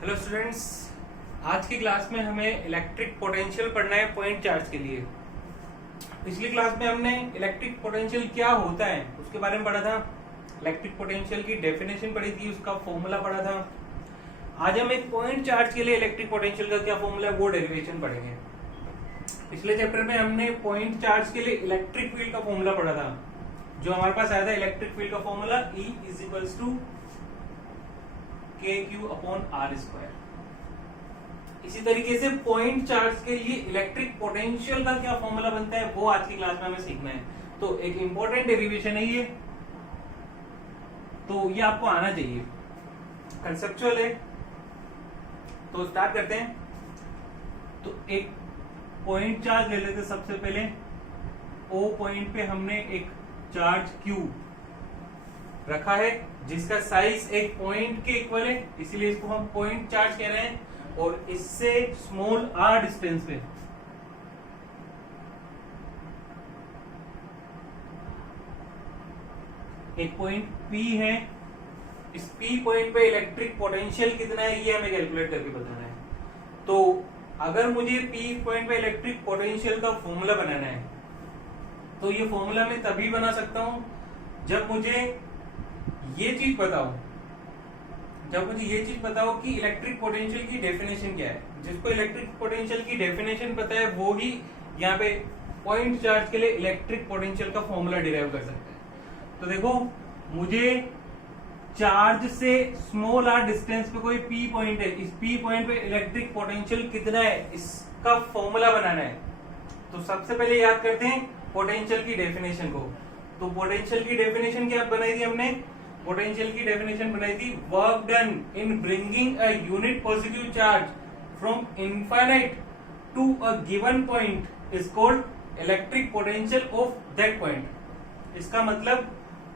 Hello students, आज की class में हमें इलेक्ट्रिक पोटेंशियल पढ़ना है पॉइंट चार्ज के लिए। पिछली क्लास में हमने इलेक्ट्रिक पोटेंशियल क्या होता है उसके बारे में पढ़ा था, इलेक्ट्रिक पोटेंशियल की डेफिनेशन पढ़ी थी, उसका फॉर्मूला पढ़ा था। आज हम एक पॉइंट चार्ज के लिए इलेक्ट्रिक पोटेंशियल का क्या फॉर्मूला है वो डेरिवेशन पढ़ेंगे। पिछले चैप्टर में हमने पॉइंट चार्ज के लिए इलेक्ट्रिक फील्ड का फॉर्मूला पढ़ा था, जो हमारे पास आया था इलेक्ट्रिक फील्ड का फॉर्मूला E = kq/r²। इसी तरीके से पॉइंट चार्ज के लिए इलेक्ट्रिक पोटेंशियल का क्या फॉर्मूला बनता है वो आज की क्लास में हमें सीखना है। तो एक इंपॉर्टेंट डेरिवेशन है ये, तो ये आपको आना चाहिए, कंसेप्चुअल है। तो स्टार्ट करते हैं। तो एक पॉइंट चार्ज ले लेते सबसे पहले। O पॉइंट पे हमने एक चार्ज Q रखा है जिसका साइज एक पॉइंट के इक्वल है, इसीलिए इसको हम पॉइंट चार्ज कह रहे हैं। और इससे स्मॉल r डिस्टेंस पे एक पॉइंट P है। इस P पॉइंट पे इलेक्ट्रिक पोटेंशियल कितना है ये हमें कैलकुलेट करके बताना है। तो अगर मुझे P पॉइंट पे इलेक्ट्रिक पोटेंशियल का फॉर्मूला बनाना है तो ये फॉर्मूला मैं तभी बना सकता हूं जब मुझे ये चीज पता हो, कि इलेक्ट्रिक पोटेंशियल की डेफिनेशन क्या है। जिसको इलेक्ट्रिक पोटेंशियल की डेफिनेशन पता है वो ही यहाँ पे पॉइंट चार्ज के लिए इलेक्ट्रिक पोटेंशियल का फॉर्मूला डिराइव कर सकते हैं। तो देखो, मुझे चार्ज से स्मॉल r डिस्टेंस पे कोई P पॉइंट है, इस P पॉइंट पे इलेक्ट्रिक पोटेंशियल कितना है इसका फॉर्मूला बनाना है। तो सबसे पहले याद करते हैं पोटेंशियल की डेफिनेशन को। तो पोटेंशियल की डेफिनेशन क्या बनाई थी हमने? पोटेंशियल की डेफिनेशन बनाई थी, work done in bringing a unit positive charge from infinite to a given point is called electric potential of that point. इसका मतलब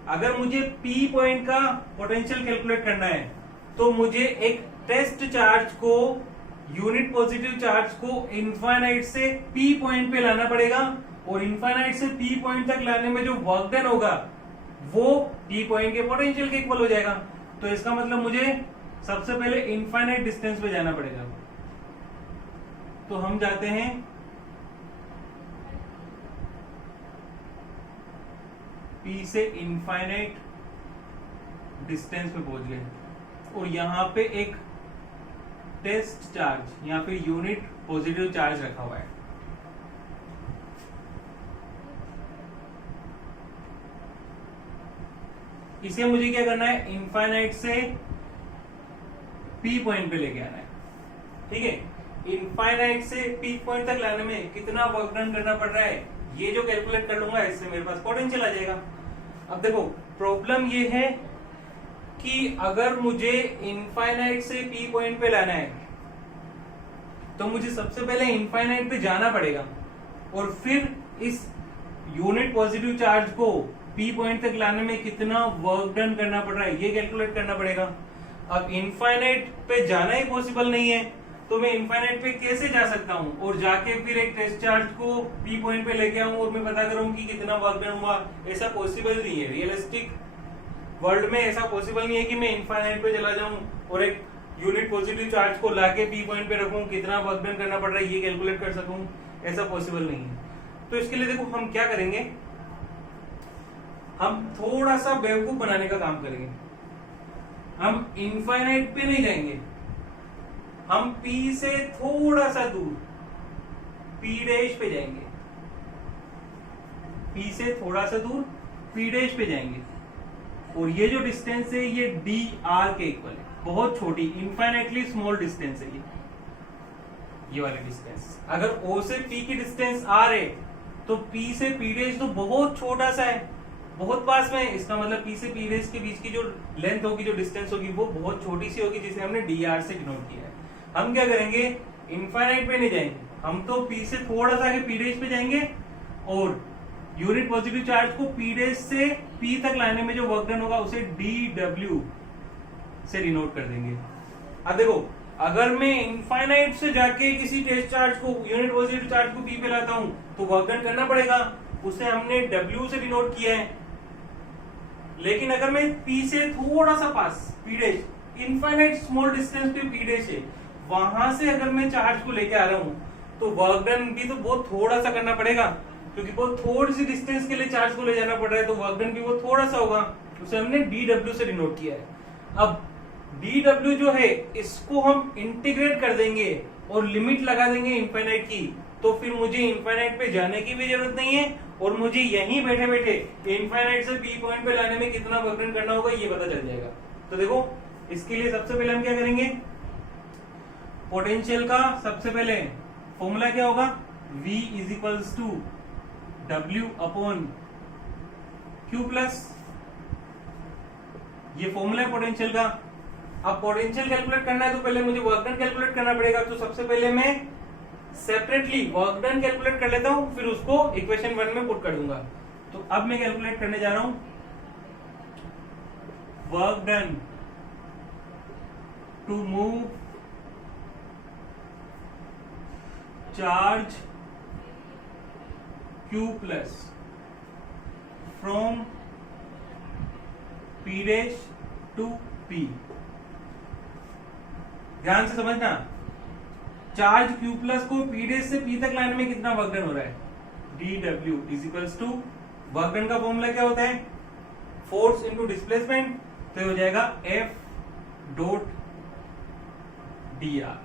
अगर मुझे P पॉइंट का पोटेंशियल कैलकुलेट करना है तो मुझे एक टेस्ट चार्ज को, यूनिट पॉजिटिव चार्ज को इनफाइनाइट से P पॉइंट पे लाना पड़ेगा, और इनफाइनाइट से P पॉइंट तक लाने में जो वर्क डन होगा वो P पॉइंट के पोटेंशियल के इक्वल हो जाएगा। तो इसका मतलब मुझे सबसे पहले इनफाइनाइट डिस्टेंस पे जाना पड़ेगा। तो हम जाते हैं P से इनफाइनाइट डिस्टेंस पे पहुंच गए, और यहां पे एक टेस्ट चार्ज या फिर यूनिट पॉजिटिव चार्ज रखा हुआ है। इसे मुझे क्या करना है? इनफाइनाइट से P पॉइंट पे लेके आना है। ठीक है, इनफाइनाइट से P पॉइंट तक लाने में कितना वर्क डन करना पड़ रहा है ये जो कैलकुलेट कर लूंगा इससे मेरे पास पोटेंशियल आ जाएगा। अब देखो, प्रॉब्लम ये है कि अगर मुझे इनफाइनाइट से P पॉइंट पे लाना है तो मुझे सबसे पहले इनफाइनाइट पे जाना पड़ेगा, और फिर इस यूनिट पॉजिटिव चार्ज को P पॉइंट तक लाने में कितना वर्क डन करना पड़ रहा है ये कैलकुलेट करना पड़ेगा। अब इनफाइनाइट पे जाना ही पॉसिबल नहीं है, तो मैं इनफाइनाइट पे कैसे जा सकता हूं और जाके फिर एक टेस्ट चार्ज को P पॉइंट पे लेके आऊं और मैं पता करूं कि कितना वर्क डन हुआ? ऐसा पॉसिबल नहीं है। रियलिस्टिक वर्ल्ड में ऐसा पॉसिबल नहीं है कि मैं इनफाइनाइट पे चला जाऊं और एक यूनिट पॉजिटिव चार्ज को लाके P पॉइंट पे रखूं, कितना वर्क डन करना पड़ रहा है ये कैलकुलेट कर सकूं। ऐसा पॉसिबल नहीं है। तो इसके लिए देखो हम क्या करेंगे, हम थोड़ा सा बेवकूफ बनाने का काम करेंगे। हम इनफाइनाइट पे नहीं जाएंगे, हम P से थोड़ा सा दूर P डैश पे जाएंगे। P से थोड़ा सा दूर P डैश पे जाएंगे, और ये जो डिस्टेंस है ये dr के इक्वल है, बहुत छोटी, इनफाइनाइटली स्मॉल डिस्टेंस है ये वाली डिस्टेंस। अगर O से P की डिस्टेंस r है तो P से P डैश तो बहुत छोटा सा है, बहुत पास में है। इसका मतलब P से P डैश के बीच की जो लेंथ होगी, जो डिस्टेंस होगी वो बहुत छोटी सी होगी, जिसे हमने dr से डिनोट किया है। हम क्या करेंगे, इनफाइनाइट पे नहीं जाएंगे, हम तो P से थोड़ा सा आगे P डैश पे जाएंगे, और यूनिट पॉजिटिव चार्ज को P डैश से P तक लाने में जो वर्क डन होगा उसे dw से डिनोट कर देंगे। अब देखो, अगर मैं इनफाइनाइट से जाके किसी टेस्ट चार्ज को, यूनिट पॉजिटिव चार्ज को P पे लाता हूं तो वर्क डन करना पड़ेगा, उसे हमने W से डिनोट किया है। लेकिन अगर मैं P से थोड़ा सा पास P dash infinite small distance पे पी डैश है, वहां से अगर मैं चार्ज को लेके आ रहा हूं तो वर्क डन भी तो बहुत थोड़ा सा करना पड़ेगा, क्योंकि बहुत थोड़ी सी डिस्टेंस के लिए चार्ज को ले जाना पड़ रहा है, तो वर्क डन भी वो थोड़ा सा होगा, उसे हमने dw से डिनोट किया है। अब dw जो है इसको हम इंटीग्रेट कर देंगे और लिमिट लगा देंगे इनफाइनाइट की, तो फिर मुझे इनफाइनाइट पे जाने की भी जरूरत नहीं है और मुझे यहीं बैठे बैठे इनफाइनाइट से पी पॉइंट पे लाने में कितना वर्क डन करना होगा ये पता चल जाएगा। तो देखो इसके लिए सबसे पहले हम क्या करेंगे, पोटेंशियल का सबसे पहले फॉर्मूला क्या होगा, V is equals to W upon Q plus, ये फॉर्मूला है पोटेंशियल का। अब पोटेंशियल कैलकुलेट करना है तो पहले मुझे वर्क डन कैलकुलेट करना पड़ेगा, तो सबसे पहले मैं सेपरेटली वर्क डन कैलकुलेट कर लेता हूं, फिर उसको इक्वेशन 1 में पुट कर दूंगा। तो अब मैं कैलकुलेट करने जा रहा हूं work done to move charge Q plus from P dash to P। ध्यान से समझना, चार्ज Q प्लस को P डैश से P तक लाने में कितना वर्क डन हो रहा है, dw is equals to, work done का फॉर्मूला क्या होता है, फोर्स इनटू डिस्प्लेसमेंट, तो ये हो जाएगा F डॉट dr,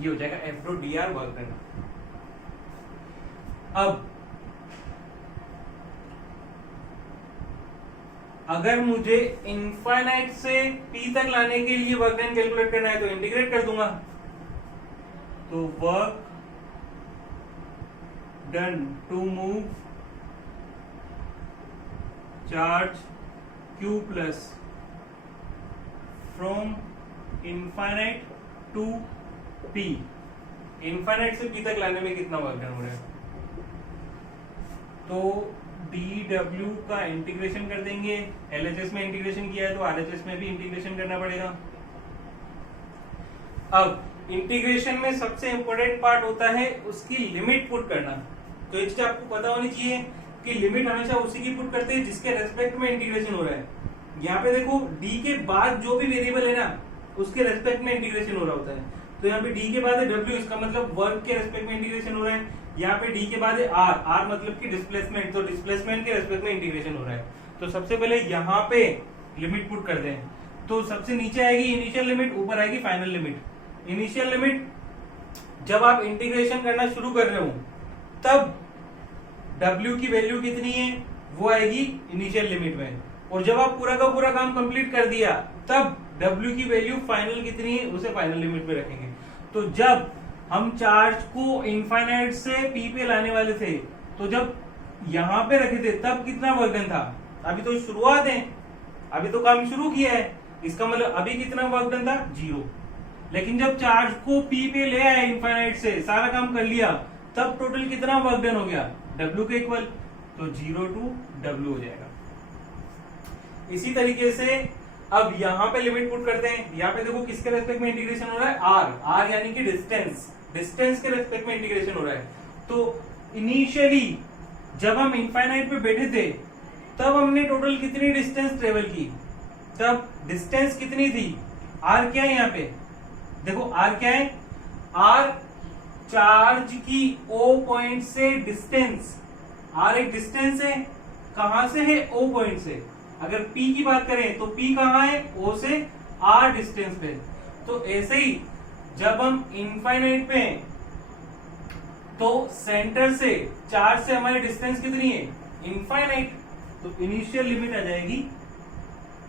ये हो जाएगा F dot dr work done. अब अगर मुझे इनफाइनाइट से P तक लाने के लिए वर्क डन कैलकुलेट करना है तो इंटीग्रेट कर दूंगा, तो work done to move charge Q plus from infinite to P, infinite से P तक लाने में कितना वर्क डन हो रहा है, तो dw का इंटीग्रेशन कर देंगे, LHS में इंटीग्रेशन किया है तो RHS में भी इंटीग्रेशन करना पड़ेगा। अब इंटीग्रेशन में सबसे इंपॉर्टेंट पार्ट होता है उसकी लिमिट पुट करना, तो ये चीज आपको पता होनी चाहिए कि लिमिट हमेशा उसी की पुट करते हैं जिसके रेस्पेक्ट में इंटीग्रेशन हो रहा है। यहाँ पे देखो d के बाद जो भी वेरिएबल है ना उसके रेस्पेक्ट में इंटीग्रेशन हो रहा होता है, तो यहाँ पे d के बाद है w, इसका मतलब वर्क के रेस्पेक्ट में इंटीग्रेशन हो रहा है। यहाँ पे d के बाद है r मतलब कि डिस्प्लेसमेंट, तो डिस्प्लेसमेंट के रेस्पेक्ट में इंटीग्रेशन हो रहा है। तो सबसे पहले यहाँ पे लिमिट पुट कर दें, तो सबसे नीचे आएगी इनिशियल लिमिट, ऊपर आएगी फाइनल लिमिट। इनिशियल लिमिट जब आप इंटीग्रेशन करना शुरू कर रहे हो तब w की वैल्यू कितनी है वो आएगी इनिशियल लिमिट में, और जब आप पूरा का पूरा काम कंप्लीट कर दिया तब w की वैल्यू फाइनल कितनी है उसे फाइनल लिमिट में रखेंगे। तो जब हम चार्ज को इनफाइनाइट से P पे लाने वाले थे, तो जब यहाँ पे रखे थे तब कितना वर्क डन था, अभी तो शुरुआत है, अभी तो काम शुरू किया है, इसका मतलब अभी कितना वर्क डन था, 0। लेकिन जब चार्ज को P पे ले आए इनफाइनाइट से, सारा काम कर लिया, तब टोटल कितना वर्क डन हो गया, W के इक्वल, तो 0 टू W हो जाएगा। इसी तरीके से अब यहाँ पे लिमिट पुट करते हैं, यहाँ पे देखो किसके रेस्पेक्ट में इंटीग्रेशन हो रहा है, r यानी कि डिस्टेंस के रेस्पेक्ट में इंटीग्रेशन हो रहा है। तो इनिशियली जब हम इनफाइनाइट पे बैठे थे तब हमने टोटल कितनी डिस्टेंस ट्रेवल की, तब डिस्टेंस कितनी थी, r क्या है यहाँ पे, देखो r क्या है, r चार्ज की O पॉइंट से डिस्टेंस, r एक डिस्टेंस है, कहां से है, O पॉइंट से। अगर P की बात करें तो P कहां है, O से R डिस्टेंस पे। तो ऐसे ही जब हम इनफाइनाइट पे तो सेंटर से चार्ज से हमारी डिस्टेंस कितनी है, इनफाइनाइट, तो इनिशियल लिमिट आ जाएगी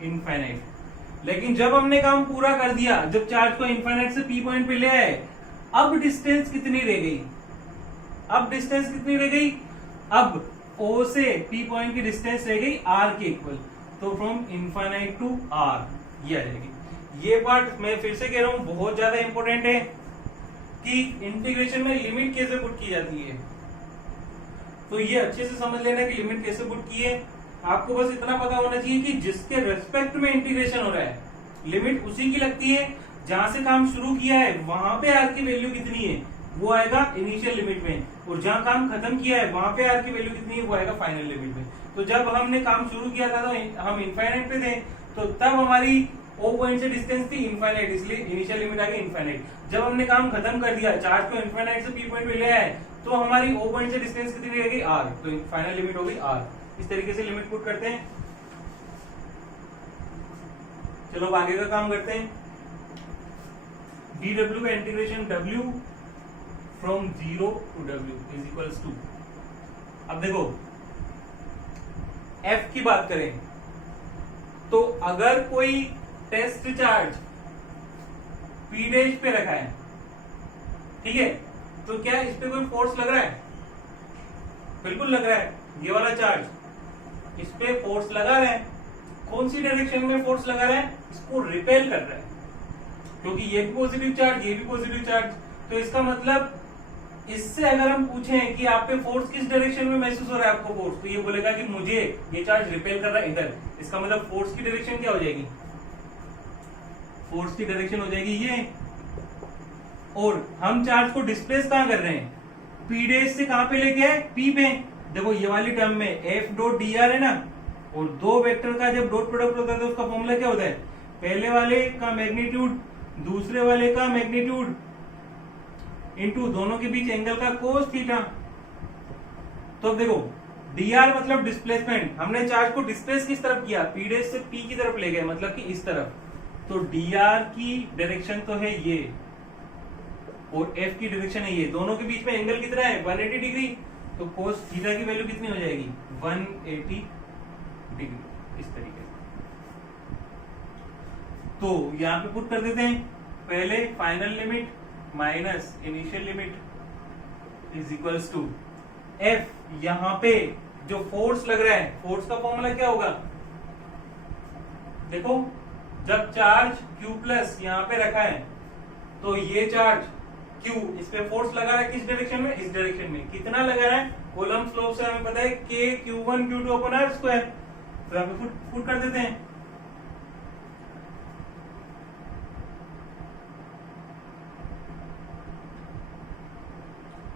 इनफाइनाइट। लेकिन जब हमने काम पूरा कर दिया, जब चार्ज को इनफाइनाइट से P पॉइंट पे ले आए, अब डिस्टेंस कितनी रह गई, अब डिस्टेंस कितनी रह गई, अब O से P पॉइंट की डिस्टेंस रह गई R के इक्वल, तो फ्रॉम इनफाइनाइट टू R ये आ जाएगी। ये पार्ट मैं फिर से कह रहा हूं बहुत ज्यादा इंपॉर्टेंट है कि इंटीग्रेशन में लिमिट कैसे पुट की जाती है, तो ये अच्छे से समझ लेना कि लिमिट कैसे पुट की है। आपको बस इतना पता होना चाहिए कि जिसके रेस्पेक्ट में इंटीग्रेशन हो रहा है लिमिट उसी की लगती है, जहां से काम शुरू किया है वहां पे R की वैल्यू कितनी है वो आएगा इनिशियल लिमिट में, और जहां काम खत्म किया है वहां पे R की वैल्यू कितनी है वो आएगा फाइनल लिमिट में। तो जब हमने काम शुरू किया था तो हम इनफाइनाइट पे थे, तो तब हमारी ओ पॉइंट से डिस्टेंस थी इनफाइनाइट, इसलिए इनिशियल लिमिट आ गई इनफाइनाइट। जब हमने काम खत्म कर दिया, चार्ज को इनफाइनाइट से पी पॉइंट पे ले आए, तो हमारी ओ पॉइंट से डिस्टेंस कितनी रह गई आर, तो फाइनल लिमिट हो गई आर। इस तरीके से लिमिट पुट करते हैं। चलो अब आगे का काम करते हैं। dw का integration w from 0 to w is equals to, अब देखो f की बात करें तो अगर कोई टेस्ट चार्ज p डैश पे रखा है, ठीक है, तो क्या इस पे कोई फोर्स लग रहा है? बिल्कुल लग रहा है। ये वाला चार्ज इस पे फोर्स लगा रहा है। कौन सी डायरेक्शन में फोर्स लगा रहा है? इसको रिपेल कर रहा है, क्योंकि ये भी पॉजिटिव चार्ज, ये भी पॉजिटिव चार्ज। तो इसका मतलब इससे अगर हम पूछें कि आप पे फोर्स किस डायरेक्शन में महसूस हो रहा है आपको फोर्स, तो ये बोलेगा कि मुझे ये चार्ज रिपेल कर रहा है इधर। इसका मतलब फोर्स की डायरेक्शन क्या हो जाएगी? फोर्स की डायरेक्शन हो जाएगी ये। और हम चार्ज को डिस्प्लेस कहां कर रहे हैं? पी डैश से कहां पे लेके आए? पी पे। देखो ये वाली टर्म में एफ डॉट डी आर है ना, और दो वेक्टर का जब डॉट प्रोडक्ट होता है तो उसका फॉर्मूला क्या होता है? पहले वाले का मैग्नीट्यूड दूसरे वाले का मैग्नीट्यूड इनटू दोनों के बीच एंगल का कोस थीटा। तो अब देखो dr मतलब डिस्प्लेसमेंट, हमने चार्ज को डिस्प्लेस किस तरफ किया? पी डैश से p की तरफ ले गए, मतलब कि इस तरफ। तो dr की डायरेक्शन तो है ये, और f की डायरेक्शन है ये। दोनों के बीच में एंगल कितना है? 180 डिग्री। तो कोस थीटा की वैल्यू कितनी हो जाएगी? 180 डिग्री। इस तरीके से तो यहां पे पुट कर देते हैं। पहले final limit minus initial limit is equals to F. यहां पे जो फोर्स लग रहा है, फोर्स का फॉर्मूला क्या होगा? देखो जब चार्ज Q प्लस यहां पे रखा है, तो ये चार्ज Q इस पे फोर्स लगा रहा है किस डायरेक्शन में? इस डायरेक्शन में। कितना लगा रहा है? कूलम्ब लॉ से हमें पता है K Q1 Q2 upon R square. तो यहाँ पे पुट कर देते हैं।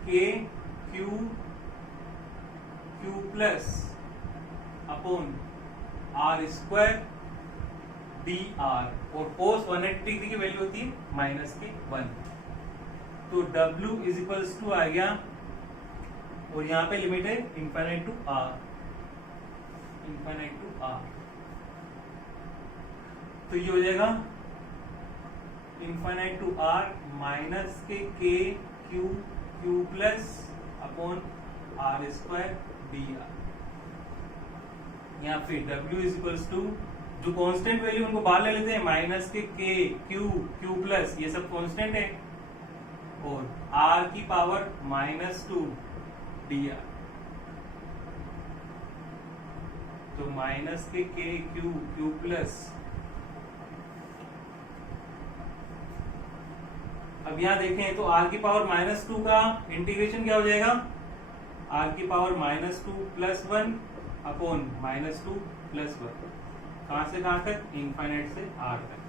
K Q plus upon R square dr, और cos 180 डिग्री की वैल्यू होती है माइनस के 1। तो W इज इक्वल्स टू आ गया, और यहाँ पे लिमिट है infinite to R, infinite to R। तो ये हो जाएगा इनफाइनाइट टू R माइनस के K Q plus upon R square dr। यहाँ पे W इज इक्वल्स टू, जो कांस्टेंट वैल्यू उनको बाहर ले लेते हैं, माइनस के K Q प्लस, ये सब कांस्टेंट है, और R की पावर -2 dr। तो माइनस के K Q प्लस। अब यहां देखें तो R की पावर -2 का इंटीग्रेशन क्या हो जाएगा? R की पावर -2 प्लस 1 अपॉन -2 प्लस 1। कहां से कहां तक? इनफाइनाइट से R तक।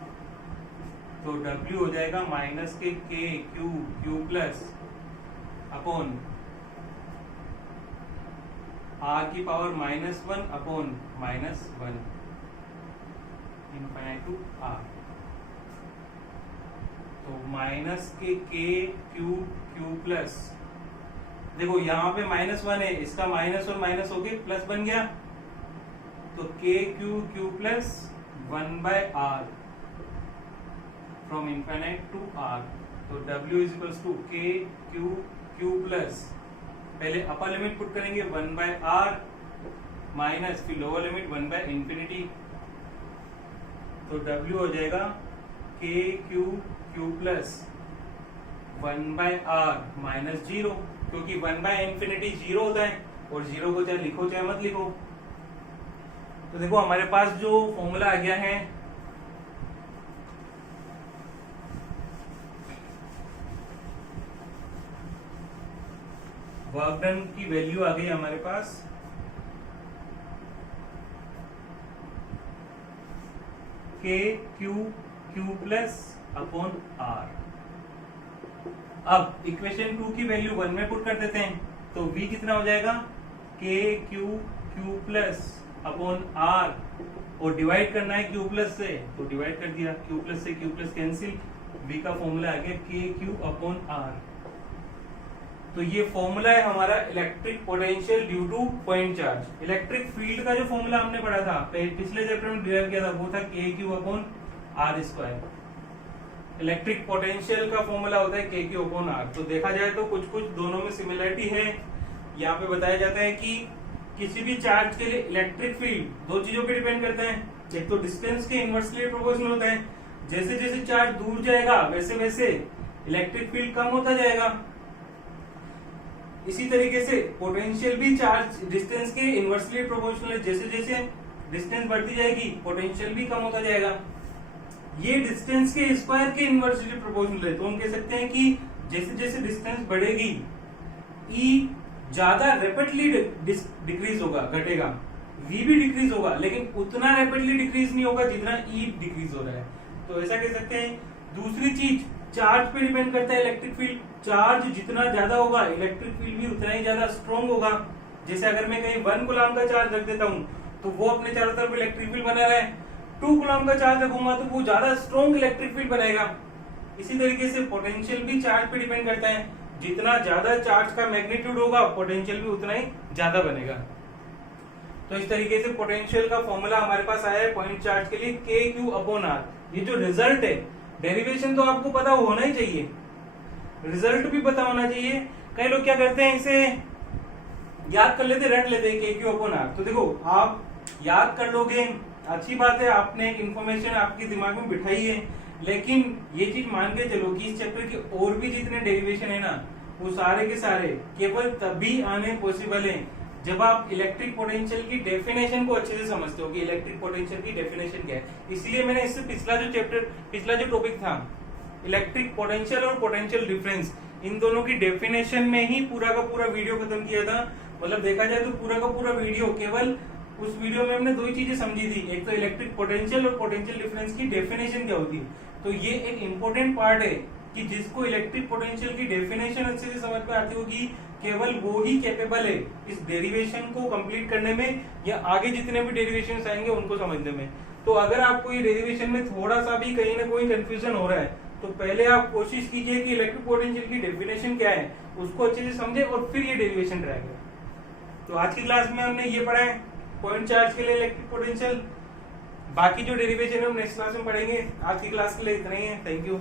तो W हो जाएगा माइनस के K Q plus upon R की power -1 upon -1 infinite to R। तो माइनस के K Q प्लस, देखो यहाँ पे -1 है, इसका माइनस और माइनस होके प्लस बन गया। तो K Q plus 1/R from infinite to R। तो W is equals to K Q plus, पहले अपर लिमिट पुट करेंगे 1/R माइनस, फिर लोअर लिमिट 1/इंफिनिटी। तो W हो जाएगा K Q plus 1/R minus 0, क्योंकि 1/इंफिनिटी 0 होता है, और 0 को चाहे लिखो चाहे मत लिखो। तो देखो हमारे पास जो फॉर्मूला आ गया है, वर्क डन की वैल्यू आ गई हमारे पास K Q plus upon R। अब इक्वेशन 2 की वैल्यू 1 में पुट कर देते हैं, तो V कितना हो जाएगा? K Q plus upon R और डिवाइड करना है क्यू प्लस से, तो डिवाइड कर दिया, क्यू प्लस से क्यू प्लस कैंसिल, वी का फॉर्मूला आ गया के क्यू अपॉन आर। तो ये फॉर्मूला है हमारा electric potential due two point charge. Electric field का जो फॉर्मूला हमने पढ़ा था पिछले चैप्टर में डिराइव किया था, वो था K Q upon R square. Electric potential का फॉर्मूला होता है के क्यू अपॉन आर। तो देखा जाए तो कुछ कुछ दोनों में सिमिलरिटी है। यहाँ पे बताया जाता है कि किसी भी चार्ज के लिए इलेक्ट्रिक फील्ड दो चीजों पे डिपेंड करता है, एक तो डिस्टेंस के इनवर्सली प्रोपोर्शनल होता है, जैसे जैसे चार्ज दूर जाएगा वैसे वैसे इलेक्ट्रिक फील्ड कम होता जाएगा। इसी तरीके से पोटेंशियल भी चार्ज डिस्टेंस के इनवर्सली प्रोपोर्शनल है, जैसे जैसे डिस्टेंस बढ़ती जाएगी पोटेंशियल भी कम होता जाएगा। ये डिस्टेंस के स्क्वायर के इनवर्सली प्रोपोर्शनल है, तो हम कह सकते हैं कि जैसे जैसे डिस्टेंस बढ़ेगी ई ज्यादा रैपिडली डिक्रीज होगा, घटेगा, वी भी डिक्रीज होगा, लेकिन उतना रैपिडली डिक्रीज नहीं होगा जितना ई डिक्रीज हो रहा है। तो ऐसा कह सकते हैं। दूसरी चीज, चार्ज पे डिपेंड करता है इलेक्ट्रिक फील्ड। चार्ज जितना ज्यादा होगा इलेक्ट्रिक फील्ड भी उतना ही ज्यादा स्ट्रॉन्ग होगा। जैसे अगर मैं कहीं 1 कूलम का चार्ज रख देता हूँ तो वो अपने चारों तरफ इलेक्ट्रिक फील्ड बना रहा है, 2 कूलम का चार्ज रखूंगा तो वो ज्यादा स्ट्रॉन्ग इलेक्ट्रिक फील्ड बनाएगा। इसी तरीके से पोटेंशियल भी चार्ज पे डिपेंड करता है, जितना ज्यादा चार्ज का मैग्नीट्यूड होगा पोटेंशियल भी उतना ही ज्यादा बनेगा। तो इस तरीके से पोटेंशियल का फॉर्मूला हमारे पास आया है पॉइंट चार्ज के लिए के क्यू अपॉन आर। ये जो रिजल्ट है, डेरिवेशन तो आपको पता होना ही चाहिए, रिजल्ट भी पता होना चाहिए। कई लोग क्या करते हैं, इसे याद कर लेते, रट लेते के क्यू अपॉन आर। तो देखो आप याद कर लोगे, अच्छी बात है, आपने एक इन्फॉर्मेशन आपके दिमाग में बिठाई है, लेकिन ये चीज मान के चलो कि इस चैप्टर के और भी जितने डेरिवेशन है ना, वो सारे के सारे केवल तभी आने पॉसिबल है जब आप इलेक्ट्रिक पोटेंशियल की डेफिनेशन को अच्छे से समझते हो कि इलेक्ट्रिक पोटेंशियल की डेफिनेशन क्या है। इसलिए मैंने इससे पिछला जो टॉपिक था इलेक्ट्रिक पोटेंशियल और पोटेंशियल डिफरेंस, इन दोनों की डेफिनेशन में ही पूरा का पूरा वीडियो खत्म किया था। मतलब देखा जाए तो पूरा का पूरा वीडियो केवल उस वीडियो में हमने दो ही चीजें समझी थी, एक तो इलेक्ट्रिक पोटेंशियल और पोटेंशियल डिफरेंस की डेफिनेशन क्या होती है। तो ये एक इंपॉर्टेंट पार्ट है कि जिसको इलेक्ट्रिक पोटेंशियल की डेफिनेशन अच्छे से समझ में आती होगी, केवल वो ही कैपेबल है इस डेरिवेशन को कंप्लीट करने में या आगे जितने भी डेरिवेशन आएंगे उनको समझने में। तो अगर आपको ये डेरिवेशन में थोड़ा सा भी कहीं ना कोई कंफ्यूजन हो रहा है तो पहले आप कोशिश कीजिए कि इलेक्ट्रिक पोटेंशियल की डेफिनेशन क्या है उसको अच्छे से समझे और फिर ये डेरिवेशन ट्राई करें। तो आज की क्लास में हमने ये पढ़ा है पॉइंट चार्ज के लिए इलेक्ट्रिक पोटेंशियल। बाकी जो डेरिवेशन है हम नेक्स्ट क्लास में पढ़ेंगे। आज की क्लास के लिए इतना ही है। Thank you.